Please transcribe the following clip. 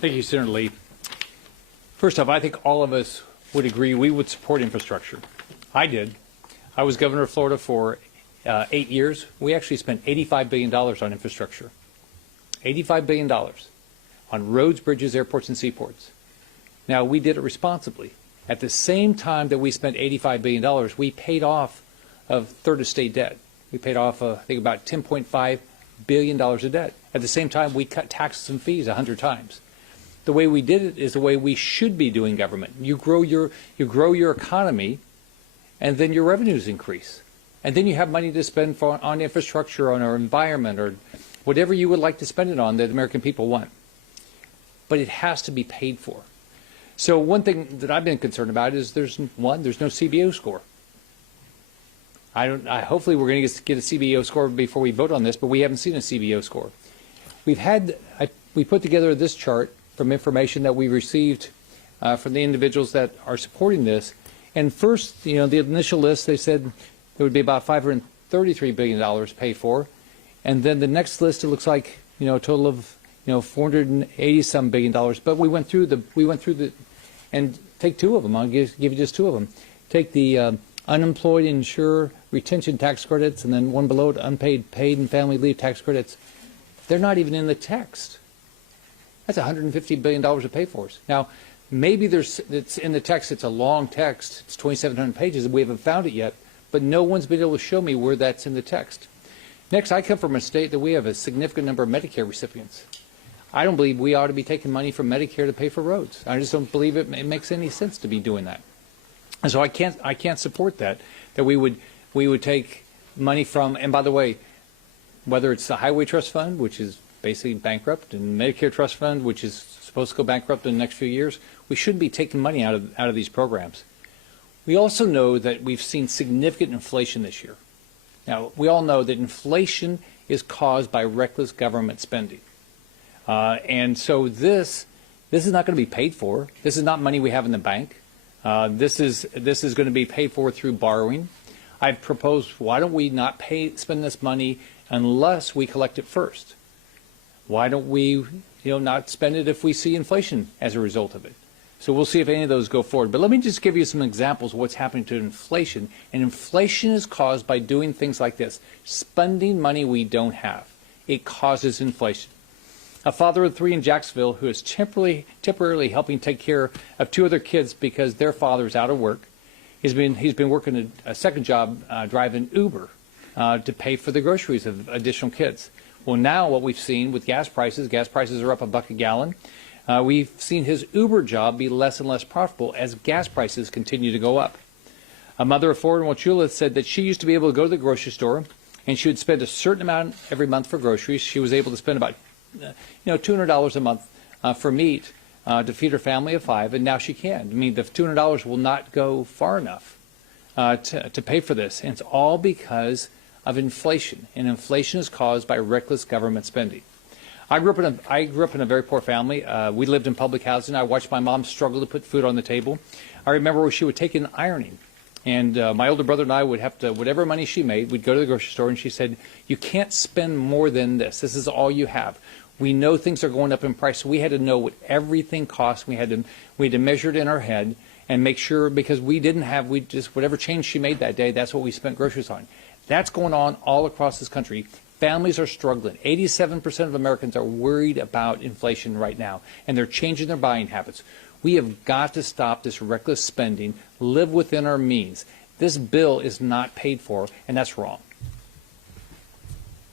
Thank you, Senator Lee. First off, I think all of us would agree we would support infrastructure. I did. I was governor of Florida for 8 years. We actually spent $85 billion on infrastructure. $85 billion on roads, bridges, airports, and seaports. Now, we did it responsibly. At the same time that we spent $85 billion, we paid off of third estate debt. We paid off, I think, about $10.5 billion of debt. At the same time, we cut taxes and fees 100 times. The way we did it is the way we should be doing government. You grow your economy, and then your revenues increase. And then you have money to spend on infrastructure, on our environment, or whatever you would like to spend it on that the American people want. But it has to be paid for. So one thing that I've been concerned about is there's no CBO score. Hopefully we're going to get a CBO score before we vote on this, but we haven't seen a CBO score. We put together this chart from information that we received from the individuals that are supporting this. And first, the initial list, they said there would be about $533 billion paid for. And then the next list, it looks like, a total of, $480-some billion. But we went through the, and take two of them. I'll give you just two of them. Take the unemployed insurer retention tax credits, and then one below it, unpaid paid and family leave tax credits. They're not even in the text. That's $150 billion of pay for us. Now, maybe it's in the text. It's a long text. It's 2,700 pages, and we haven't found it yet. But no one's been able to show me where that's in the text. Next, I come from a state that we have a significant number of Medicare recipients. I don't believe we ought to be taking money from Medicare to pay for roads. I just don't believe it makes any sense to be doing that. And so I can't support that we would take money from, and by the way, whether it's the Highway Trust Fund, which is basically bankrupt, and Medicare Trust Fund, which is supposed to go bankrupt in the next few years, we shouldn't be taking money out of these programs. We also know that we've seen significant inflation this year. Now, we all know that inflation is caused by reckless government spending. And so this is not going to be paid for. This is not money we have in the bank. This is going to be paid for through borrowing. I've proposed, why don't we not spend this money unless we collect it first? Why don't we not spend it if we see inflation as a result of it? So we'll see if any of those go forward. But let me just give you some examples of what's happening to inflation. And inflation is caused by doing things like this, spending money we don't have. It causes inflation. A father of three in Jacksonville who is temporarily helping take care of two other kids because their father is out of work. He's been working a second job driving Uber to pay for the groceries of additional kids. Well, now what we've seen with gas prices are up $1 a gallon. We've seen his Uber job be less and less profitable as gas prices continue to go up. A mother of four in Wauchula said that she used to be able to go to the grocery store and she would spend a certain amount every month for groceries. She was able to spend about $200 a month for meat to feed her family of five, and now she can. I mean, the $200 will not go far enough to pay for this. And it's all because of inflation, and inflation is caused by reckless government spending. I grew up in a very poor family. We lived in public housing. I watched my mom struggle to put food on the table. I remember where she would take in ironing, and my older brother and I would have to, whatever money she made, we'd go to the grocery store, and she said, "You can't spend more than this. This is all you have." We know things are going up in price, so we had to know what everything cost. We had to measure it in our head and make sure, because we just whatever change she made that day, that's what we spent groceries on. That's going on all across this country. Families are struggling. 87% of Americans are worried about inflation right now, and they're changing their buying habits. We have got to stop this reckless spending, live within our means. This bill is not paid for, and that's wrong.